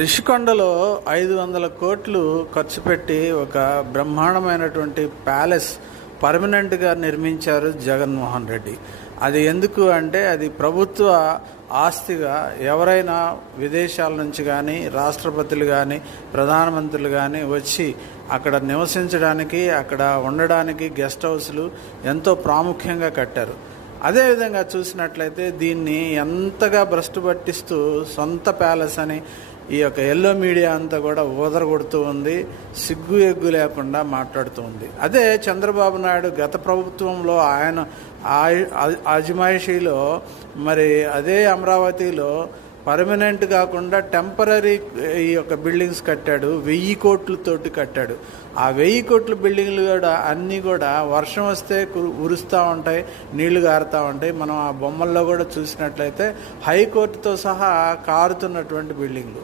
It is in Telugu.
రిషికొండలో ఐదు వందల కోట్లు ఖర్చు పెట్టి ఒక బ్రహ్మాండమైనటువంటి ప్యాలెస్ పర్మనెంట్గా నిర్మించారు జగన్మోహన్ రెడ్డి. అది ఎందుకు అంటే అది ప్రభుత్వ ఆస్తిగా ఎవరైనా విదేశాల నుంచి కానీ రాష్ట్రపతులు కానీ ప్రధానమంత్రులు కానీ వచ్చి అక్కడ నివసించడానికి అక్కడ ఉండడానికి గెస్ట్ హౌస్లు ఎంతో ప్రాముఖ్యంగా కట్టారు. అదేవిధంగా చూసినట్లయితే దీన్ని ఎంతగా భ్రష్టు పట్టిస్తూ సొంత ప్యాలెస్ అని ఈ యొక్క ఎల్లో మీడియా అంతా కూడా ఊదరగొడుతూ ఉంది సిగ్గు ఎగ్గు లేకుండా మాట్లాడుతూ ఉంది. అదే చంద్రబాబు నాయుడు గత ప్రభుత్వంలో ఆయన ఆజమాయిషీలో ఆ- మరి అదే అమరావతిలో పర్మనెంట్ కాకుండా టెంపరీ ఈ యొక్క బిల్డింగ్స్ కట్టాడు వెయ్యి కోట్లతోటి కట్టాడు. ఆ వెయ్యి కోట్ల బిల్డింగ్లు కూడా అన్నీ కూడా వర్షం వస్తే ఉరుస్తూ ఉంటాయి నీళ్ళు గారుతూ ఉంటాయి. మనం ఆ బొమ్మల్లో కూడా చూసినట్లయితే హైకోర్టుతో సహా కారుతున్నటువంటి బిల్డింగ్లు.